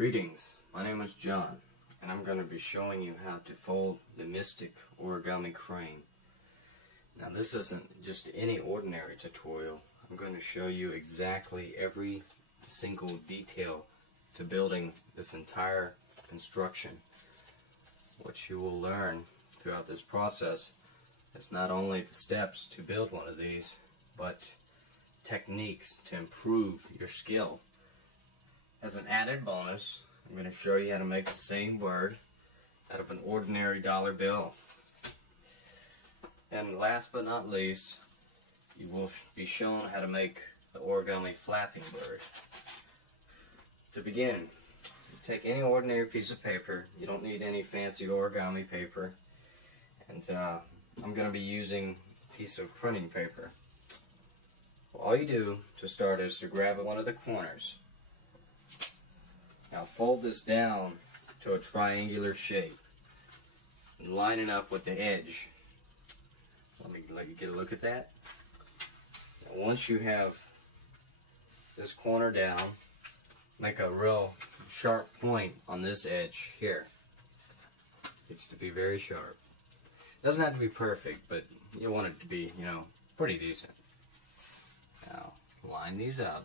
Greetings, my name is John, and I'm going to be showing you how to fold the Mystic Origami Crane. Now this isn't just any ordinary tutorial. I'm going to show you exactly every single detail to building this entire construction. What you will learn throughout this process is not only the steps to build one of these, but techniques to improve your skill. As an added bonus, I'm going to show you how to make the same bird out of an ordinary dollar bill. And last but not least, you will be shown how to make the origami flapping bird. To begin, you take any ordinary piece of paper. You don't need any fancy origami paper. And I'm going to be using a piece of printing paper. All you do to start is to grab one of the corners. Now fold this down to a triangular shape and line it up with the edge. Let me let you get a look at that. Now once you have this corner down, make a real sharp point on this edge here. It's to be very sharp. It doesn't have to be perfect, but you want it to be, pretty decent. Now line these up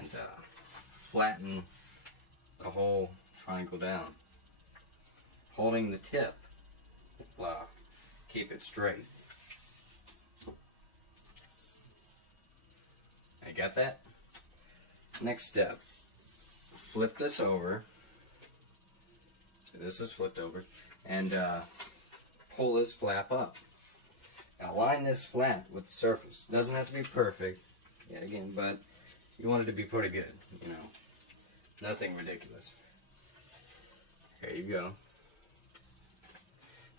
and flatten the whole triangle down. Holding the tip will keep it straight. I got that? Next step, flip this over. So this is flipped over, and pull this flap up. Now line this flap with the surface. Doesn't have to be perfect, yet again, but you want it to be pretty good, Nothing ridiculous. There you go.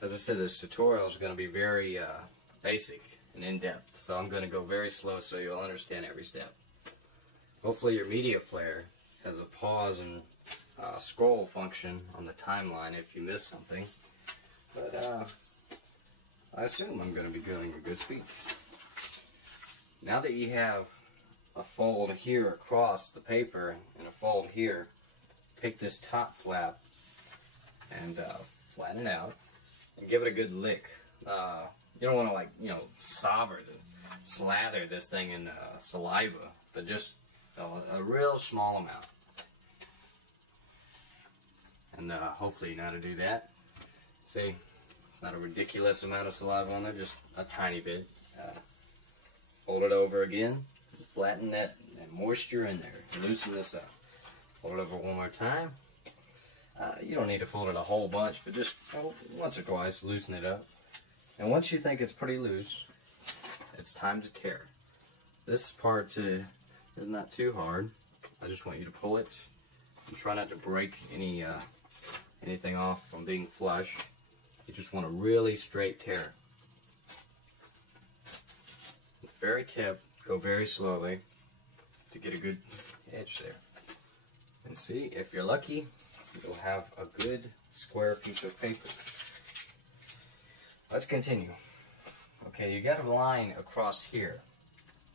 As I said, this tutorial is going to be very basic and in-depth, so I'm going to go very slow so you'll understand every step. Hopefully your media player has a pause and scroll function on the timeline if you miss something, but I assume I'm going to be going at good speed. Now that you have a fold here across the paper and a fold here, take this top flap and flatten it out and give it a good lick. You don't want to slather this thing in saliva, but just a real small amount. And hopefully you know how to do that. See, it's not a ridiculous amount of saliva on there, just a tiny bit. Fold it over again. Flatten that moisture in there. Loosen this up. Fold it over one more time. You don't need to fold it a whole bunch, but just once or twice, loosen it up. And once you think it's pretty loose, it's time to tear. This part is not too hard. I just want you to pull it and try not to break anything off from being flush. You just want a really straight tear. At the very tip, go very slowly to get a good edge there. And see, if you're lucky, you'll have a good square piece of paper. Let's continue. Okay, you got a line across here.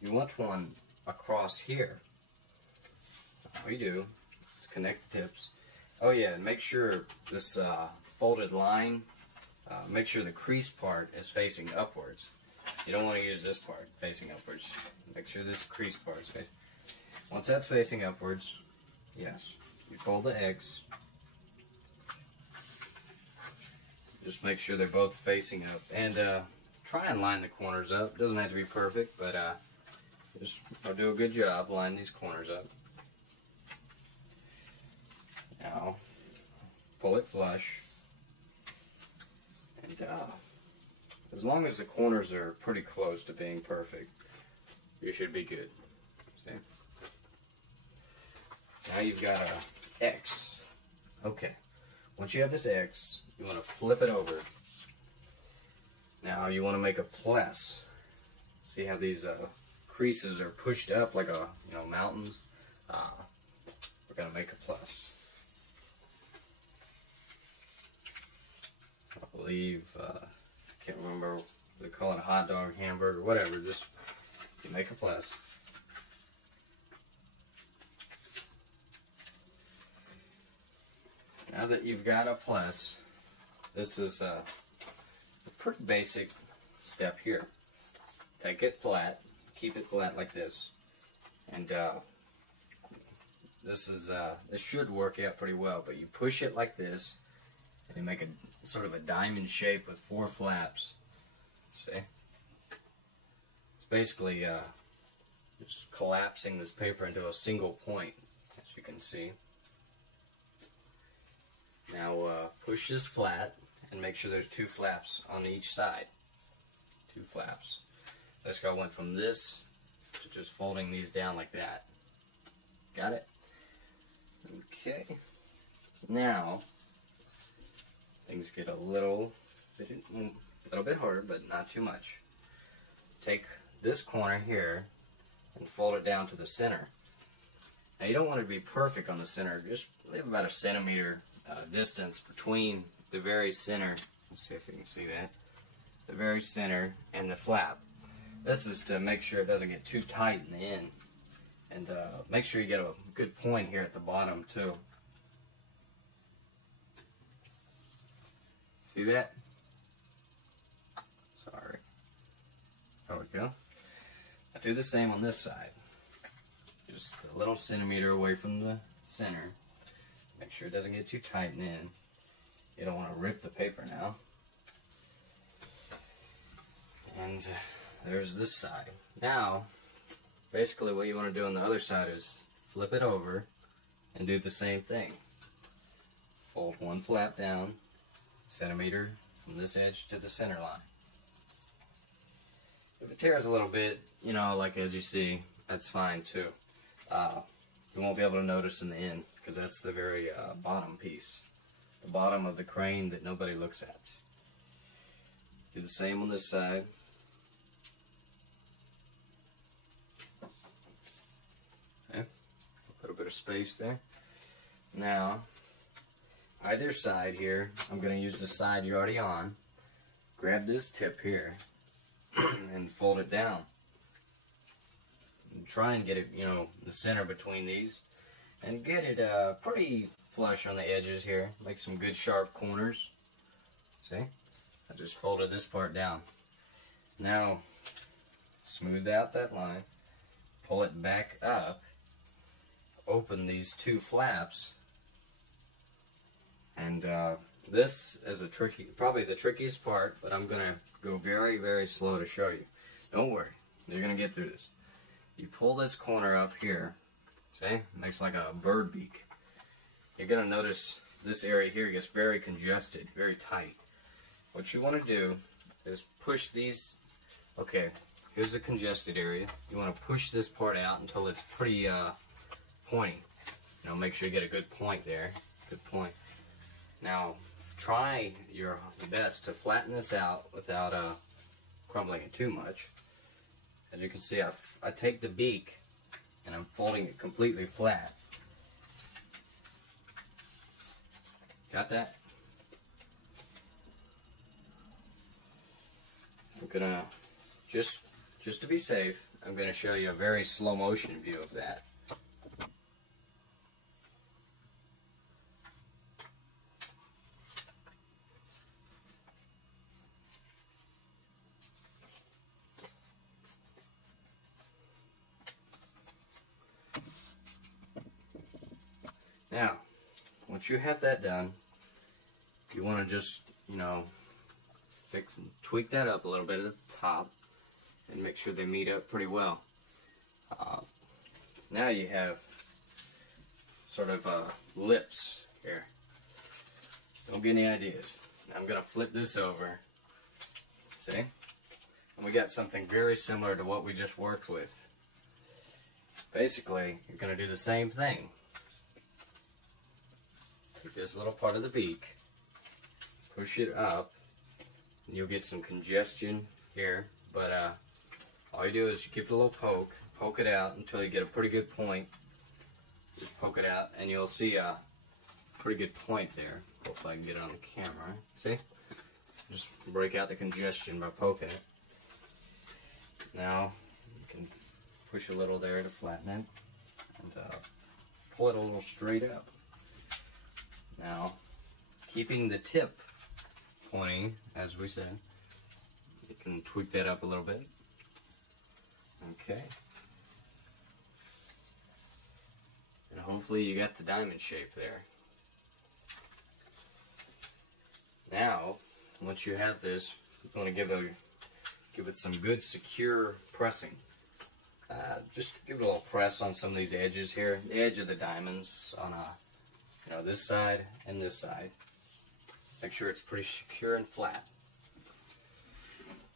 You want one across here. All you do is connect the tips. Oh yeah, and make sure this folded line, make sure the crease part is facing upwards. You don't want to use this part facing upwards. Make sure this crease part is facing. Once that's facing upwards, yes, you fold the X. Just make sure they're both facing up, and try and line the corners up. Doesn't have to be perfect, but just I'll do a good job lining these corners up. Now pull it flush, and as long as the corners are pretty close to being perfect, you should be good. See? Now you've got a X. Okay. Once you have this X, you want to flip it over. Now you want to make a plus. See how these creases are pushed up like mountains? We're going to make a plus. I believe, I can't remember, they call it a hot dog, hamburger, whatever, just you make a plus. Now that you've got a plus, this is a pretty basic step here. Take it flat, keep it flat like this, and this should work out pretty well. But you push it like this, and you make a sort of a diamond shape with 4 flaps. See? It's basically just collapsing this paper into a single point, as you can see. Now push this flat and make sure there's 2 flaps on each side. 2 flaps. This guy went from this to just folding these down like that. Got it? Okay. Now things get a little bit harder, but not too much. Take this corner here and fold it down to the center. Now you don't want it to be perfect on the center. Just leave about a centimeter distance between the very center. Let's see if you can see that. The very center and the flap. This is to make sure it doesn't get too tight in the end. And make sure you get a good point here at the bottom too. See that? Sorry. There we go. Now do the same on this side. Just a little centimeter away from the center. Make sure it doesn't get too tight in the end. You don't want to rip the paper now. And there's this side. Now, basically what you want to do on the other side is flip it over and do the same thing. Fold 1 flap down, centimeter from this edge to the center line. If it tears a little bit, you know, like as you see, that's fine too. You won't be able to notice in the end, because that's the very bottom piece. The bottom of the crane that nobody looks at. Do the same on this side. Okay. A little bit of space there. Now, either side here, I'm going to use the side you're already on. Grab this tip here and fold it down. And try and get it, you know, the center between these. And get it pretty flush on the edges here. Make some good sharp corners. See? I just folded this part down. Now, smooth out that line. Pull it back up. Open these 2 flaps. And this is probably the trickiest part, but I'm going to go very, very slow to show you. Don't worry. You're going to get through this. You pull this corner up here. See? Makes like a bird beak. You're going to notice this area here gets very congested, very tight. What you want to do is push these. Okay, here's the congested area. You want to push this part out until it's pretty pointy. You know, make sure you get a good point there. Good point. Now, try your best to flatten this out without crumbling it too much. As you can see, I take the beak and I'm folding it completely flat. Got that? I'm gonna, just to be safe, I'm gonna show you a very slow motion view of that. Now, once you have that done, you want to just, you know, tweak that up a little bit at the top and make sure they meet up pretty well. Now you have sort of lips here. Don't get any ideas. Now I'm going to flip this over. See? And we got something very similar to what we just worked with. Basically, you're going to do the same thing. Take this little part of the beak, push it up, and you'll get some congestion here, but all you do is you give it a little poke it out until you get a pretty good point. Just poke it out and you'll see a pretty good point there. Hopefully I can get it on the camera. See? Just break out the congestion by poking it. Now you can push a little there to flatten it and pull it a little straight up. Now, keeping the tip pointing, as we said. You can tweak that up a little bit. Okay. And hopefully you got the diamond shape there. Now, once you have this, you want to give it some good secure pressing. Just give it a little press on some of these edges here, the edge of the diamonds on this side and this side. Make sure it's pretty secure and flat.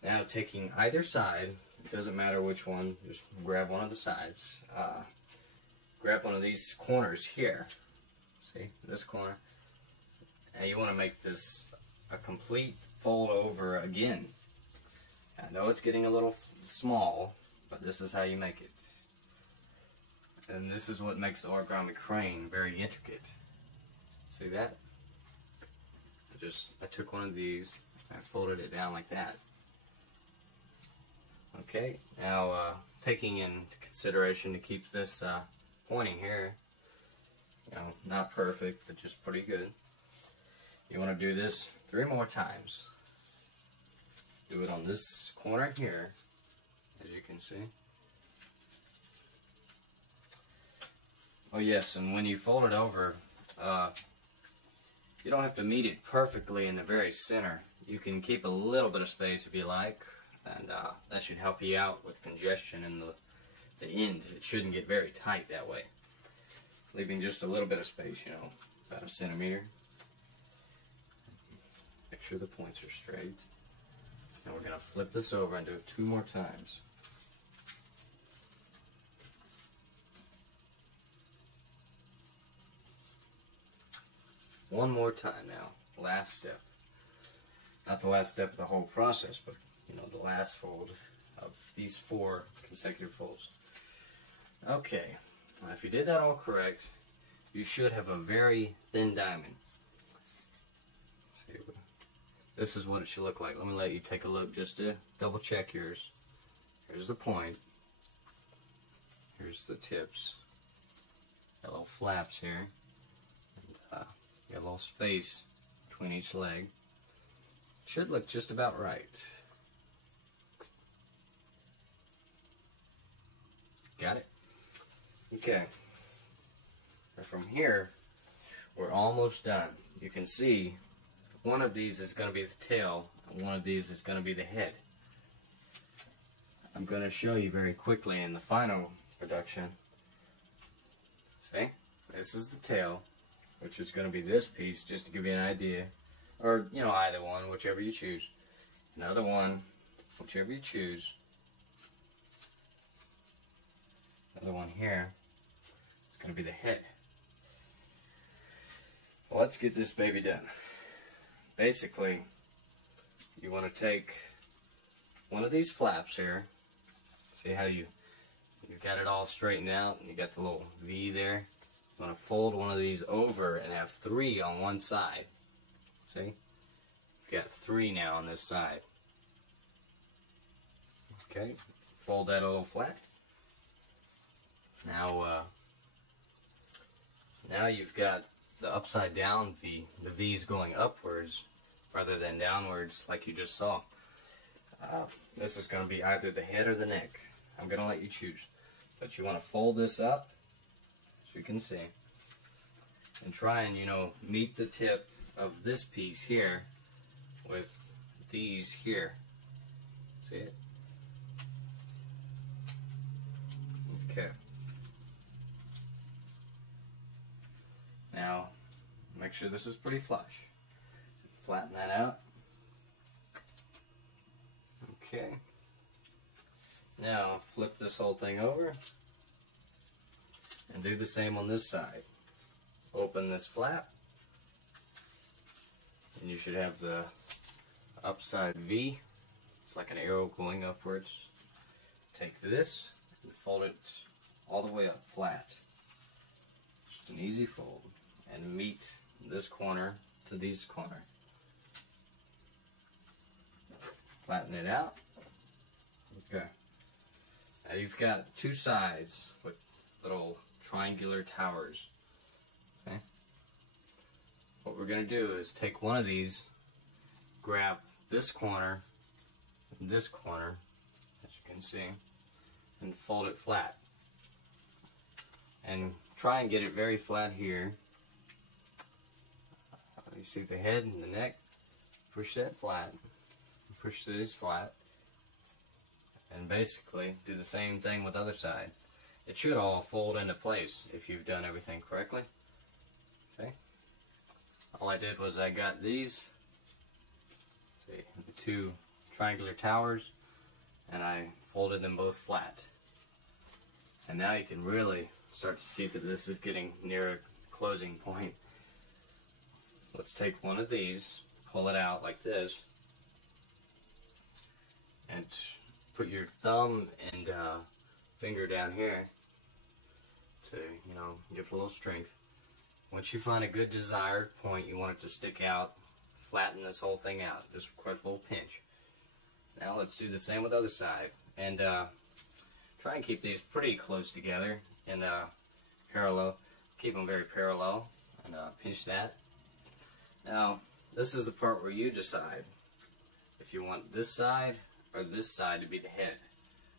Now, taking either side, it doesn't matter which one, just grab one of the sides. Grab one of these corners here. See, this corner. And you want to make this a complete fold over again. I know it's getting a little small, but this is how you make it. And this is what makes the Origami Crane very intricate. See that? I took one of these, I folded it down like that. Okay, now taking into consideration to keep this pointing here, not perfect, but just pretty good. You want to do this 3 more times. Do it on this corner here, as you can see. Oh yes, and when you fold it over, you don't have to meet it perfectly in the very center. You can keep a little bit of space if you like, and that should help you out with congestion in the end. It shouldn't get very tight that way. Leaving just a little bit of space, about a centimeter. Make sure the points are straight. Now we're going to flip this over and do it 2 more times. One more time now. Last step. Not the last step of the whole process, but the last fold of these 4 consecutive folds. Okay. Now if you did that all correct, you should have a very thin diamond. See, this is what it should look like. Let me let you take a look just to double check yours. Here's the point. Here's the tips. Got little flaps here. And, got a little space between each leg. Should look just about right. Got it? Okay. And from here, we're almost done. You can see one of these is going to be the tail, and one of these is going to be the head. I'm going to show you very quickly in the final production. See? This is the tail, which is going to be this piece, just to give you an idea. Or, either one, whichever you choose. Another one, whichever you choose. Another one here. It's going to be the head. Well, let's get this baby done. Basically, you want to take one of these flaps here. See how you've got it all straightened out, and you got the little V there. You want to fold one of these over and have 3 on one side. See? You've got 3 now on this side. Okay, fold that a little flat. Now you've got the upside down V. The V's going upwards rather than downwards like you just saw. This is going to be either the head or the neck. I'm going to let you choose. But you want to fold this up, as you can see, and try and, meet the tip of this piece here with these here. See it? Okay. Now, make sure this is pretty flush. Flatten that out. Okay. Now, flip this whole thing over and do the same on this side. Open this flap, and you should have the upside V. It's like an arrow going upwards. Take this and fold it all the way up flat. Just an easy fold. And meet this corner to this corner. Flatten it out. Okay. Now you've got 2 sides with little triangular towers. Okay. What we're we're going to do is take one of these, grab this corner, and this corner, as you can see, and fold it flat. And try and get it very flat here. You see the head and the neck, push that flat, push this flat, and basically do the same thing with the other side. It should all fold into place if you've done everything correctly. Okay. All I did was I got these, see, the two triangular towers, and I folded them both flat. And now you can really start to see that this is getting near a closing point. Let's take one of these, pull it out like this, and put your thumb and finger down here to, give it a little strength. Once you find a good desired point, you want it to stick out, flatten this whole thing out. Just requires a little pinch. Now let's do the same with the other side. And try and keep these pretty close together and parallel. Keep them very parallel and pinch that. Now, this is the part where you decide if you want this side or this side to be the head.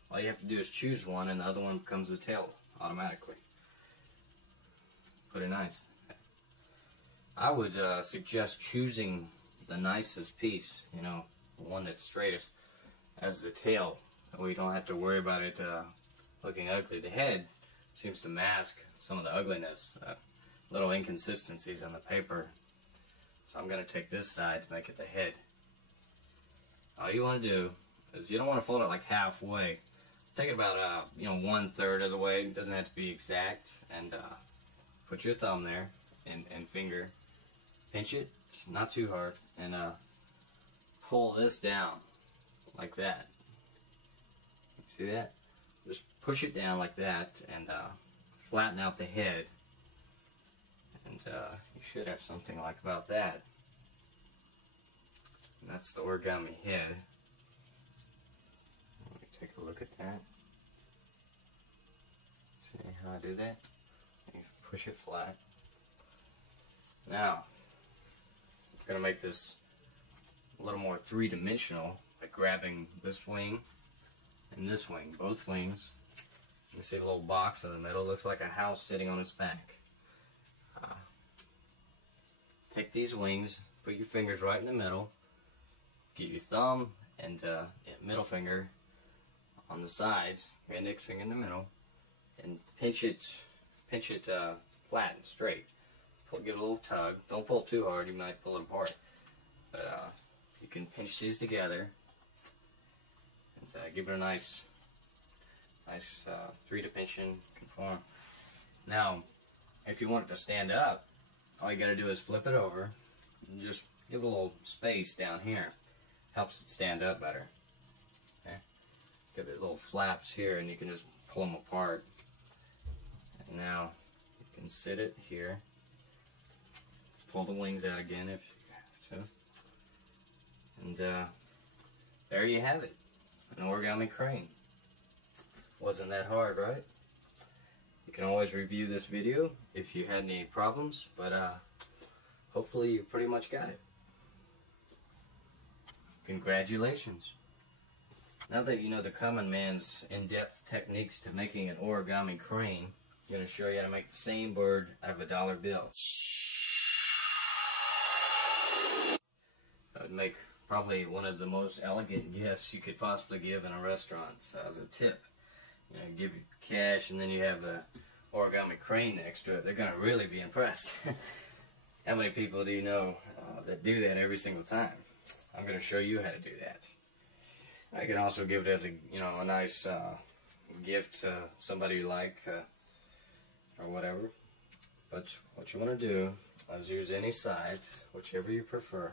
All you have to do is choose one, and the other one becomes the tail automatically. Pretty nice. I would suggest choosing the nicest piece, the one that's straightest, as the tail. That way you don't have to worry about it looking ugly. The head seems to mask some of the ugliness, little inconsistencies on the paper. So I'm going to take this side to make it the head. All you want to do is you don't want to fold it like halfway. Take it about 1/3 of the way. It doesn't have to be exact. And put your thumb there and finger. Pinch it, not too hard, and pull this down like that. See that? Just push it down like that and flatten out the head. And you should have something like about that. And that's the origami head. Let me take a look at that. See how I do that? You push it flat. Now, I'm going to make this a little more three-dimensional by grabbing this wing and this wing, both wings. You see the little box in the middle, looks like a house sitting on its back. Take these wings, put your fingers right in the middle, get your thumb and middle finger on the sides, your index finger in the middle, and pinch it flat and straight. Give it a little tug. Don't pull too hard, you might pull it apart. But you can pinch these together and give it a nice three-dimension conform. Now, if you want it to stand up, all you got to do is flip it over and just give it a little space down here. Helps it stand up better. Okay? Give it little flaps here, and you can just pull them apart. And now you can sit it here. Pull the wings out again if you have to. And there you have it. An origami crane. Wasn't that hard, right? You can always review this video if you had any problems, but hopefully you pretty much got it. Congratulations. Now that you know the common man's in-depth techniques to making an origami crane, I'm going to show you how to make the same bird out of a dollar bill. That would make probably one of the most elegant gifts you could possibly give in a restaurant. So as a tip, give you cash and then you have a origami crane next to it. They're going to really be impressed. How many people do you know that do that every single time? I'm going to show you how to do that. I can also give it as a nice gift to somebody you like or whatever. But what you want to do is use any side, whichever you prefer,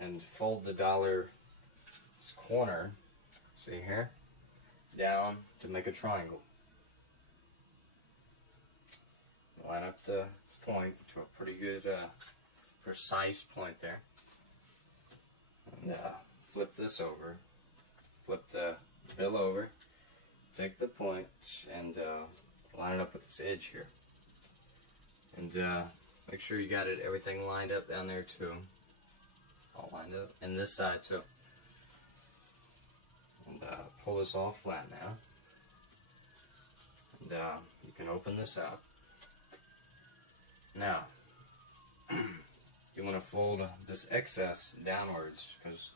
and fold the dollar corner, see here, down to make a triangle. Line up the point to a pretty good, precise point there. And flip this over, flip the bill over, take the point and line it up with this edge here. And Make sure you got everything lined up down there too. All lined up. And this side too. And pull this all flat now. And you can open this up. Now, you want to fold this excess downwards because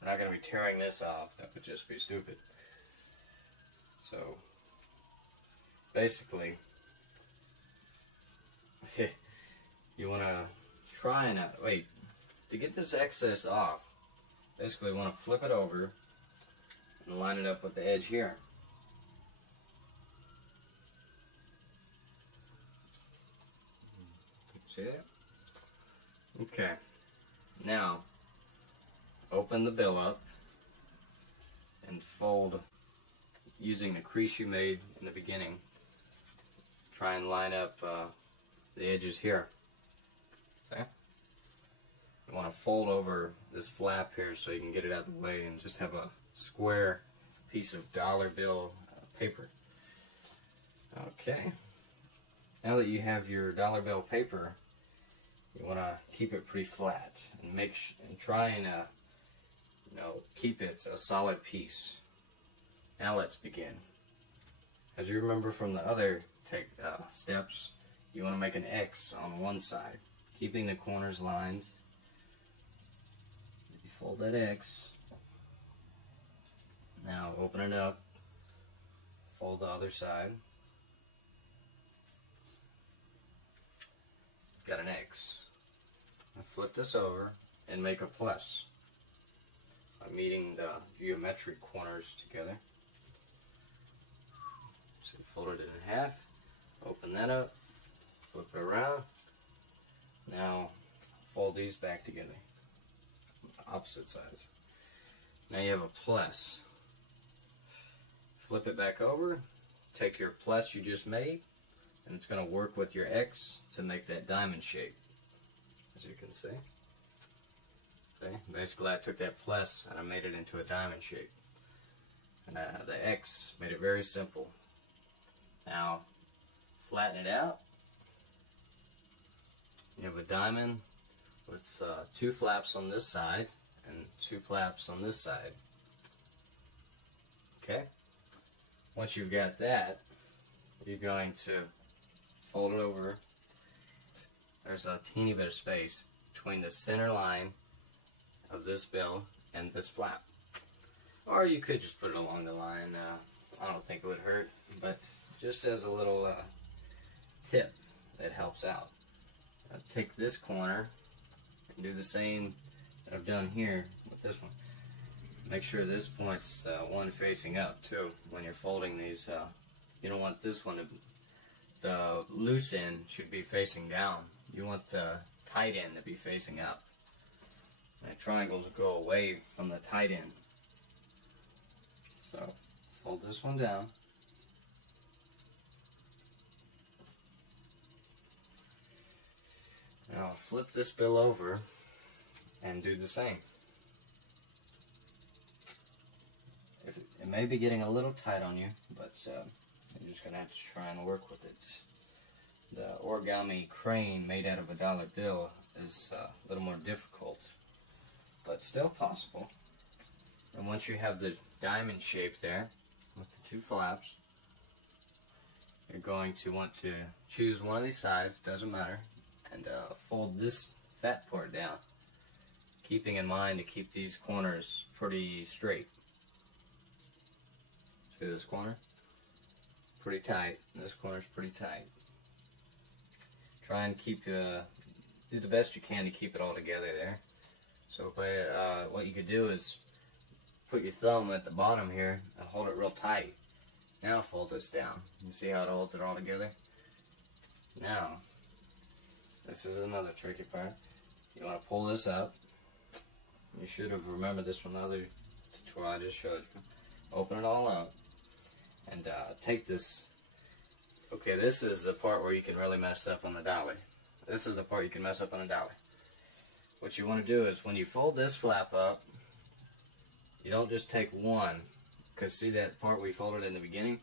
we're not going to be tearing this off. That would just be stupid. So, basically, you want to try and, to get this excess off, basically you want to flip it over and line it up with the edge here. See that? Okay. Now, open the bill up and fold using the crease you made in the beginning. Try and line up the edges here. Okay? You want to fold over this flap here so you can get it out of the way and just have a square piece of dollar bill paper. Okay. Now that you have your dollar bill paper, you want to keep it pretty flat and try and keep it a solid piece. Now let's begin. As you remember from the other steps, you want to make an X on one side, keeping the corners lined. You fold that X. Now open it up, fold the other side. Got an X. Now flip this over and make a plus by meeting the geometric corners together. So fold it in half, open that up, flip it around. Now fold these back together, opposite sides. Now you have a plus. Flip it back over, take your plus you just made, and it's going to work with your X to make that diamond shape, as you can see. Okay? Basically I took that plus and I made it into a diamond shape. And the X made it very simple. Now flatten it out. You have a diamond with 2 flaps on this side and 2 flaps on this side. Okay? Once you've got that, you're going to fold it over. There's a teeny bit of space between the center line of this bill and this flap. Or you could just put it along the line. I don't think it would hurt, but just as a little tip that helps out. Take this corner and do the same that I've done here with this one. Make sure this point's one facing up too when you're folding these. You don't want this one to, the loose end should be facing down. You want the tight end to be facing up. And triangles go away from the tight end. So fold this one down. Now flip this bill over and do the same. It may be getting a little tight on you, but you're just going to have to try and work with it. The Origami Crane made out of a dollar bill is a little more difficult, but still possible. And once you have the diamond shape there with the 2 flaps, you're going to want to choose one of these sides, doesn't matter, and fold this fat part down, keeping in mind to keep these corners pretty straight. See this corner? Pretty tight. This corner's pretty tight. Try and keep, do the best you can to keep it all together there. So what you could do is put your thumb at the bottom here and hold it real tight. Now fold this down. You see how it holds it all together? Now, this is another tricky part. You want to pull this up. You should have remembered this from the other tutorial I just showed you. Open it all up. And take this. Okay, this is the part where you can really mess up on the dolly. This is the part you can mess up on a dolly. What you want to do is when you fold this flap up, you don't just take one, because see that part we folded in the beginning?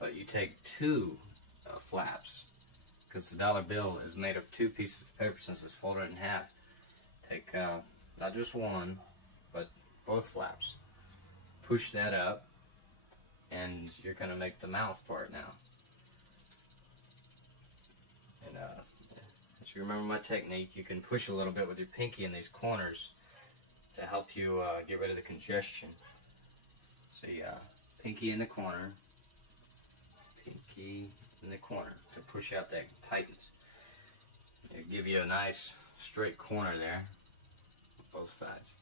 But you take 2 flaps, because the dollar bill is made of 2 pieces of paper since it's folded in half. Take not just one, but both flaps. Push that up, and you're going to make the mouth part now. And as you remember my technique, you can push a little bit with your pinky in these corners to help you get rid of the congestion. So pinky in the corner, pinky in the corner to push out that tightness. It'll give you a nice straight corner there on both sides.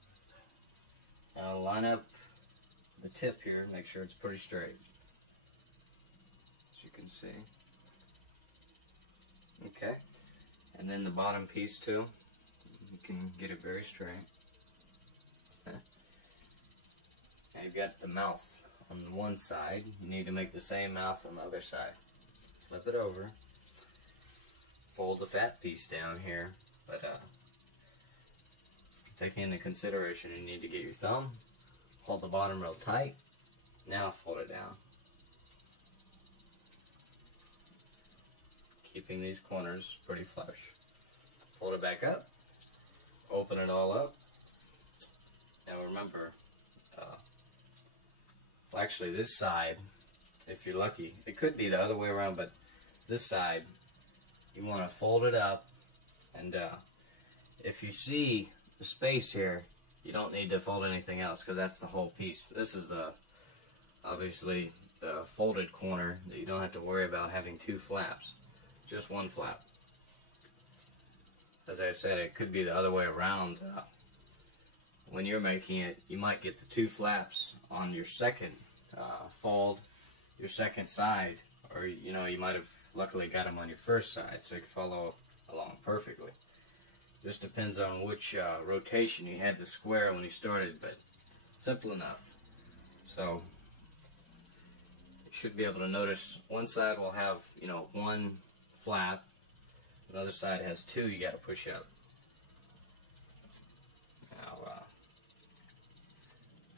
Now line up the tip here, make sure it's pretty straight, as you can see. Okay, and then the bottom piece too, you can get it very straight. Okay. Now you've got the mouth on the one side, you need to make the same mouth on the other side. Flip it over, fold the fat piece down here, but taking into consideration you need to get your thumb, hold the bottom real tight, now fold it down. Keeping these corners pretty flush. Fold it back up, open it all up. Now remember, well actually this side, if you're lucky, it could be the other way around, but this side, you want to fold it up, and if you see the space here, you don't need to fold anything else because that's the whole piece. This is obviously the folded corner that you don't have to worry about having 2 flaps. Just 1 flap. As I said, it could be the other way around. When you're making it, you might get the 2 flaps on your second fold, your second side, or you might have luckily got them on your first side, so you can follow along perfectly. Just depends on which rotation you had the square when you started, but simple enough. So you should be able to notice one side will have 1 flap, the other side has 2 you got to push up.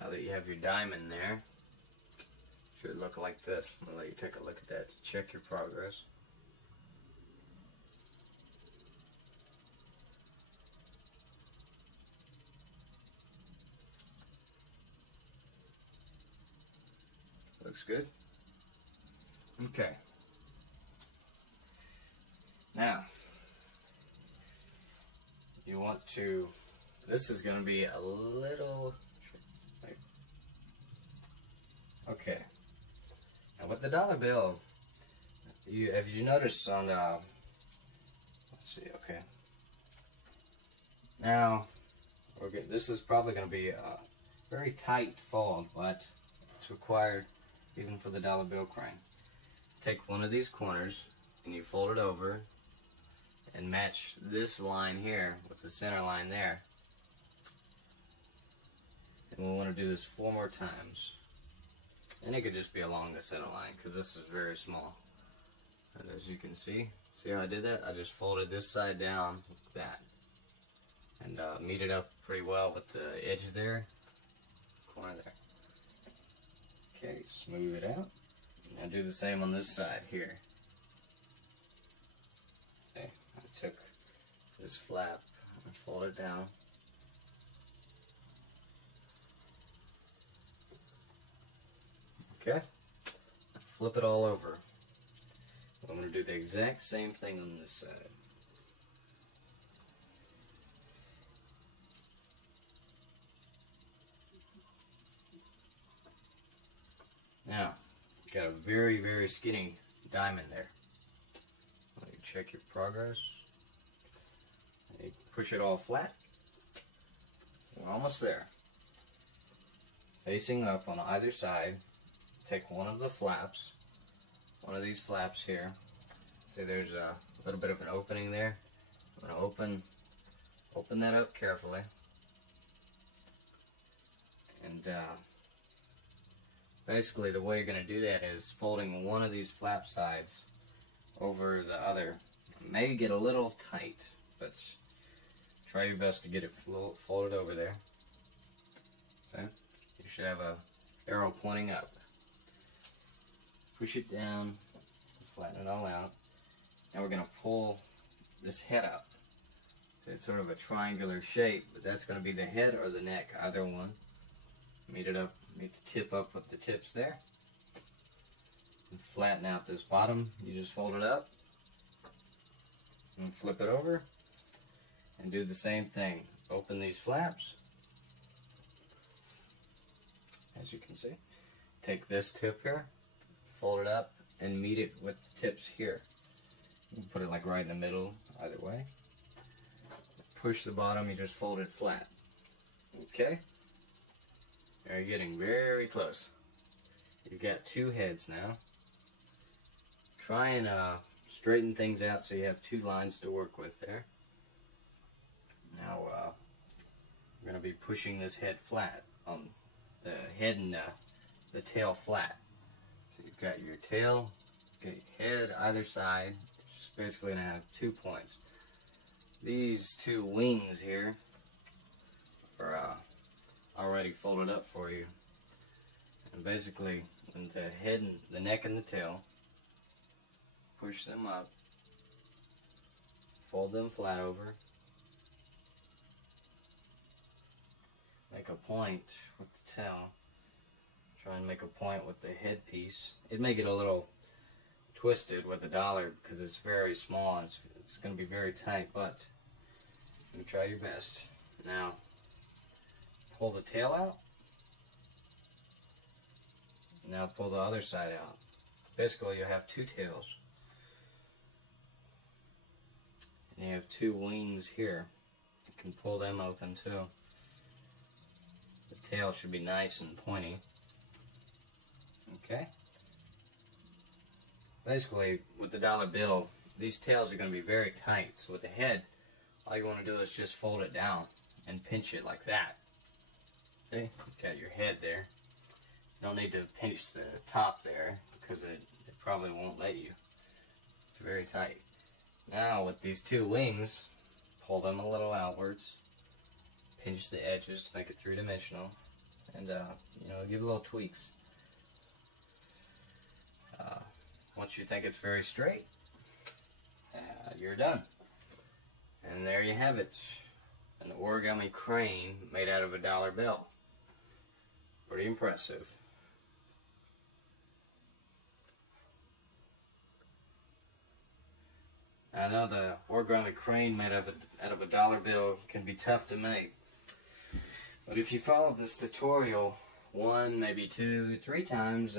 Now that you have your diamond there, it should look like this. I'm going to let you take a look at that to check your progress. Looks good. Okay. Now, you want to, this is going to be a little, okay. Now with the dollar bill, as you notice on, let's see, okay. Now, this is probably going to be a very tight fold, but it's required even for the dollar bill crane. Take one of these corners and you fold it over and match this line here with the center line there. And we want to do this 4 more times. And it could just be along the center line because this is very small. And as you can see how I did that? I just folded this side down like that. And meet it up pretty well with the edge there, corner there. Okay, smooth it out. Now do the same on this side here. Okay, I took this flap and folded it down. Okay, flip it all over. I'm going to do the exact same thing on this side. Now, you got a very, very skinny diamond there. Let me check your progress. You push it all flat. We're almost there. Facing up on either side, take one of the flaps, one of these flaps here. See, there's a little bit of an opening there. I'm going to open that up carefully. And basically the way you're going to do that is folding one of these flap sides over the other. It may get a little tight, but try your best to get it folded over there. Okay? You should have a arrow pointing up. Push it down, flatten it all out, Now we're going to pull this head up. It's sort of a triangular shape, but that's going to be the head or the neck, either one. Meet it up, meet the tip up with the tips there. And flatten out this bottom. You just fold it up and flip it over and do the same thing. Open these flaps, as you can see. Take this tip here, fold it up, and meet it with the tips here. You can put it like right in the middle, either way. Push the bottom, you just fold it flat. Okay? You're getting very close. You've got two heads now. Try and straighten things out so you have two lines to work with there. Now, we're going to be pushing this head flat, on the head and the tail flat. So you've got your tail, got your head either side. It's just basically going to have 2 points. These two wings here are already folded up for you. And basically, when the head and the neck and the tail, push them up, fold them flat over, make a point with the tail, try and make a point with the headpiece. It may get a little twisted with the dollar because it's very small and it's going to be very tight, but you try your best. Now, pull the tail out. Now pull the other side out. Basically, you have two tails. And you have two wings here. You can pull them open too. The tail should be nice and pointy. Okay? Basically, with the dollar bill, these tails are going to be very tight. So with the head, all you want to do is just fold it down and pinch it like that. See? You've got your head there. You don't need to pinch the top there because it probably won't let you. It's very tight. Now with these two wings, pull them a little outwards, pinch the edges, make it three-dimensional, and you know, give little tweaks. Once you think it's very straight, you're done. And there you have it, an origami crane made out of a dollar bill. Pretty impressive. I know the origami crane made out of a dollar bill can be tough to make. But if you follow this tutorial 1, maybe 2, 3 times,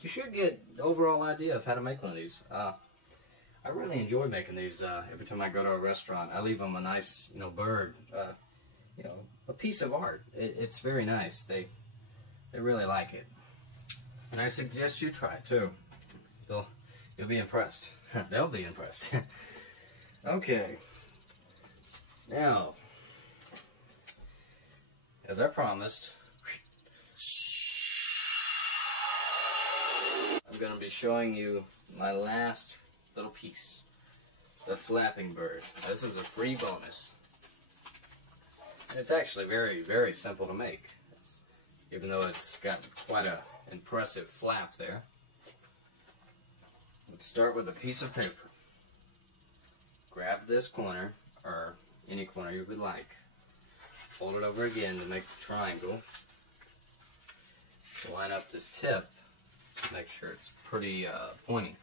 you should get the overall idea of how to make one of these. I really enjoy making these. Every time I go to a restaurant, I leave them a nice, bird, a piece of art. It's very nice. They really like it, and I suggest you try it too. You'll be impressed. They'll be impressed. Okay. Now, as I promised, I'm going to be showing you my last little piece, the flapping bird. This is a free bonus. It's actually very, very simple to make, even though it's got quite an impressive flap there. Let's start with a piece of paper. Grab this corner, or any corner you would like. Fold it over again to make the triangle. Line up this tip to make sure it's pretty pointy.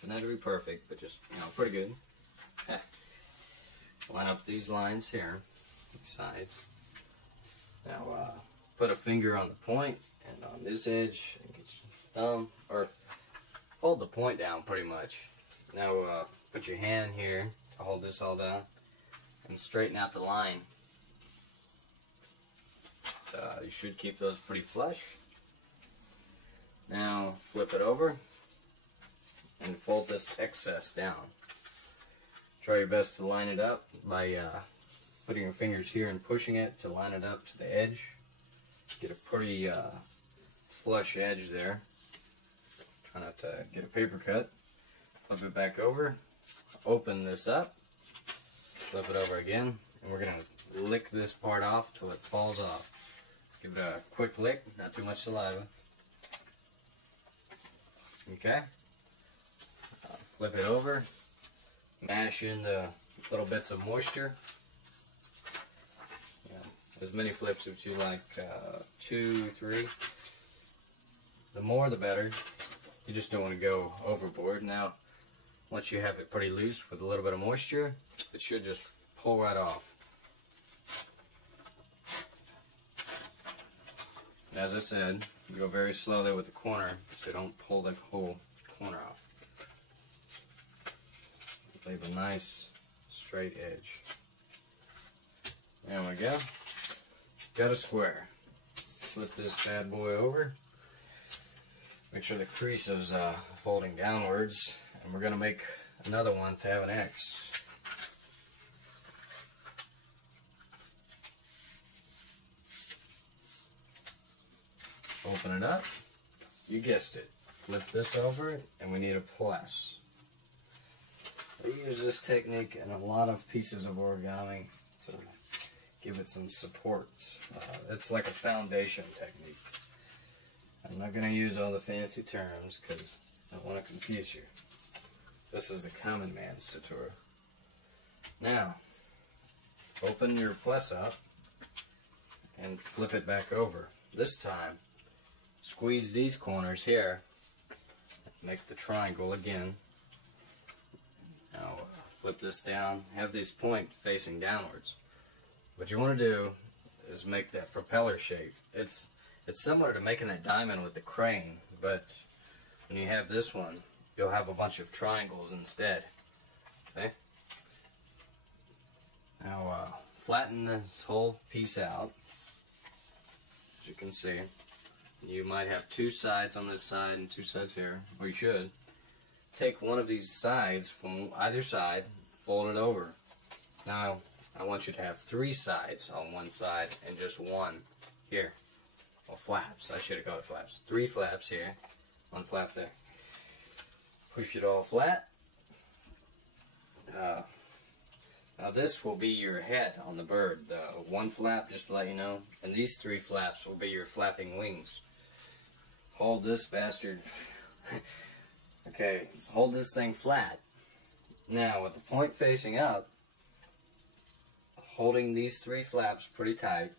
Doesn't have to be perfect, but just, pretty good. Line up these lines here, these sides. Now, put a finger on the point and on this edge, and get your thumb, or hold the point down pretty much. Now, put your hand here to hold this all down, and straighten out the line. You should keep those pretty flush. Now, flip it over and fold this excess down. Try your best to line it up by putting your fingers here and pushing it to line it up to the edge. Get a pretty flush edge there. Try not to get a paper cut. Flip it back over. Open this up. Flip it over again. And we're going to lick this part off till it falls off. Give it a quick lick, not too much saliva. Okay? flip it over, mash in the little bits of moisture. As many flips as you like, 2, 3. The more the better. You just don't want to go overboard. Now, once you have it pretty loose with a little bit of moisture, it should just pull right off. And as I said, you go very slowly with the corner so you don't pull the whole corner off. Leave a nice straight edge. There we go. Got a square. Flip this bad boy over. Make sure the crease is folding downwards, and we're going to make another one to have an X. Open it up. You guessed it. Flip this over, and we need a plus. We use this technique in a lot of pieces of origami to give it some support. It's like a foundation technique. I'm not going to use all the fancy terms because I don't want to confuse you. This is the common man's tutorial. Now, open your plus up and flip it back over. This time, squeeze these corners here, make the triangle again. Now, flip this down, have this point facing downwards. What you want to do is make that propeller shape. It's similar to making that diamond with the crane, but when you have this one, you'll have a bunch of triangles instead. Okay? Now, flatten this whole piece out. As you can see, you might have 2 sides on this side and 2 sides here, or you should. Take one of these sides from either side, fold it over. Now, I want you to have 3 sides on one side and just 1 here. Well, flaps. I should have called it flaps. 3 flaps here, 1 flap there. Push it all flat. Now this will be your head on the bird. 1 flap, just to let you know, and these 3 flaps will be your flapping wings. Hold this bastard. Okay, hold this thing flat. Now, with the point facing up, holding these 3 flaps pretty tight,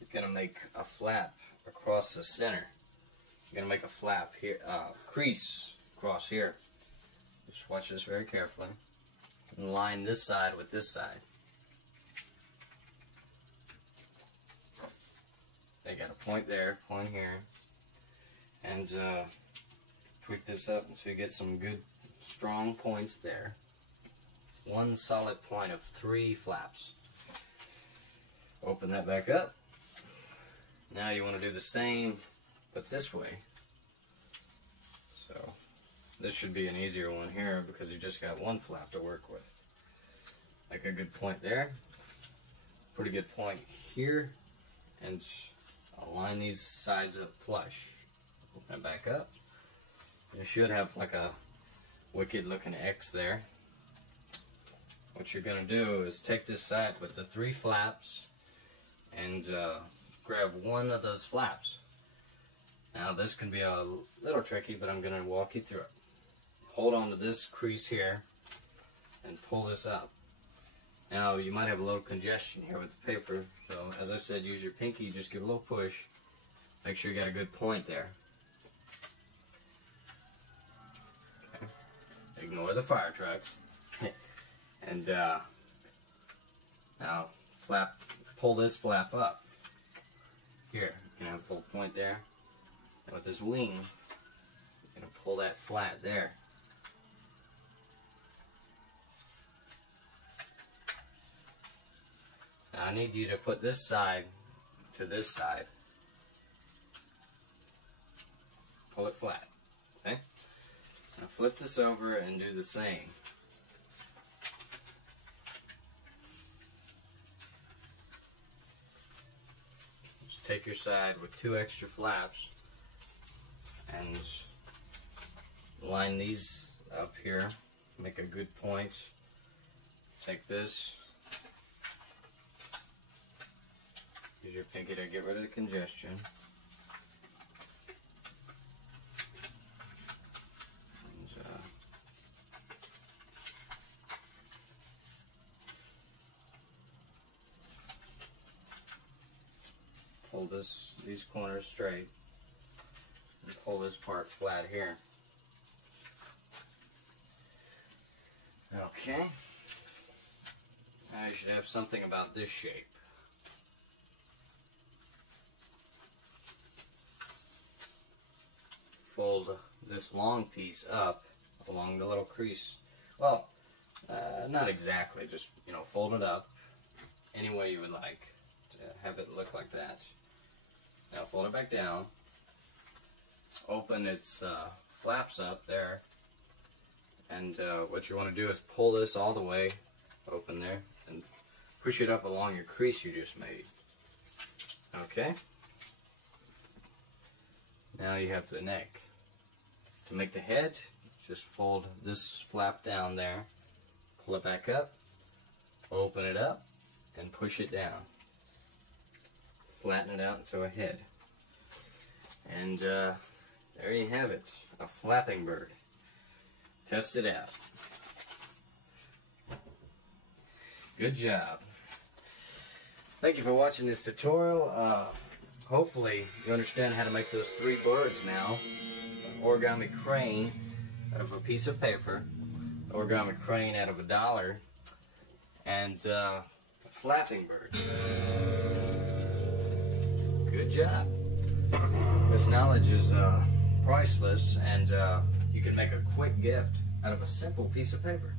you're going to make a flap across the center. You're going to make a flap here, crease across here. Just watch this very carefully. And line this side with this side. They got a point there, point here. And tweak this up until you get some good strong points there. 1 solid point of 3 flaps. Open that back up. Now you want to do the same, but this way. So this should be an easier one here because you just got 1 flap to work with. Make a good point there. Pretty good point here. And align these sides up flush. Open it back up. You should have like a wicked looking X there. What you're going to do is take this side with the 3 flaps and grab 1 of those flaps. Now this can be a little tricky, but I'm going to walk you through it. Hold on to this crease here and pull this up. Now you might have a little congestion here with the paper, so as I said, use your pinky, just give a little push. Make sure you got a good point there. Okay. Ignore the fire trucks. And now pull this flap up. Here, you can have a full point there. And with this wing, you're going to pull that flat there. Now I need you to put this side to this side. Pull it flat. Okay? Now flip this over and do the same. Take your side with 2 extra flaps and line these up here. Make a good point. Take this. Use your pinky to get rid of the congestion. And, hold these corners straight and pull this part flat here. Okay. Now you should have something about this shape. Fold this long piece up along the little crease. Well, not exactly, just, you know, fold it up any way you would like to have it look like that. Now fold it back down, open its flaps up there, and what you want to do is pull this all the way open there and push it up along your crease you just made. Okay? Now you have the neck. To make the head, just fold this flap down there, pull it back up, open it up, and push it down. Flatten it out into a head. And there you have it, a flapping bird. Test it out. Good job. Thank you for watching this tutorial. Hopefully you understand how to make those 3 birds now. Origami crane out of a piece of paper, origami crane out of $1, and a flapping bird. Good job. This knowledge is priceless, and you can make a quick gift out of a simple piece of paper.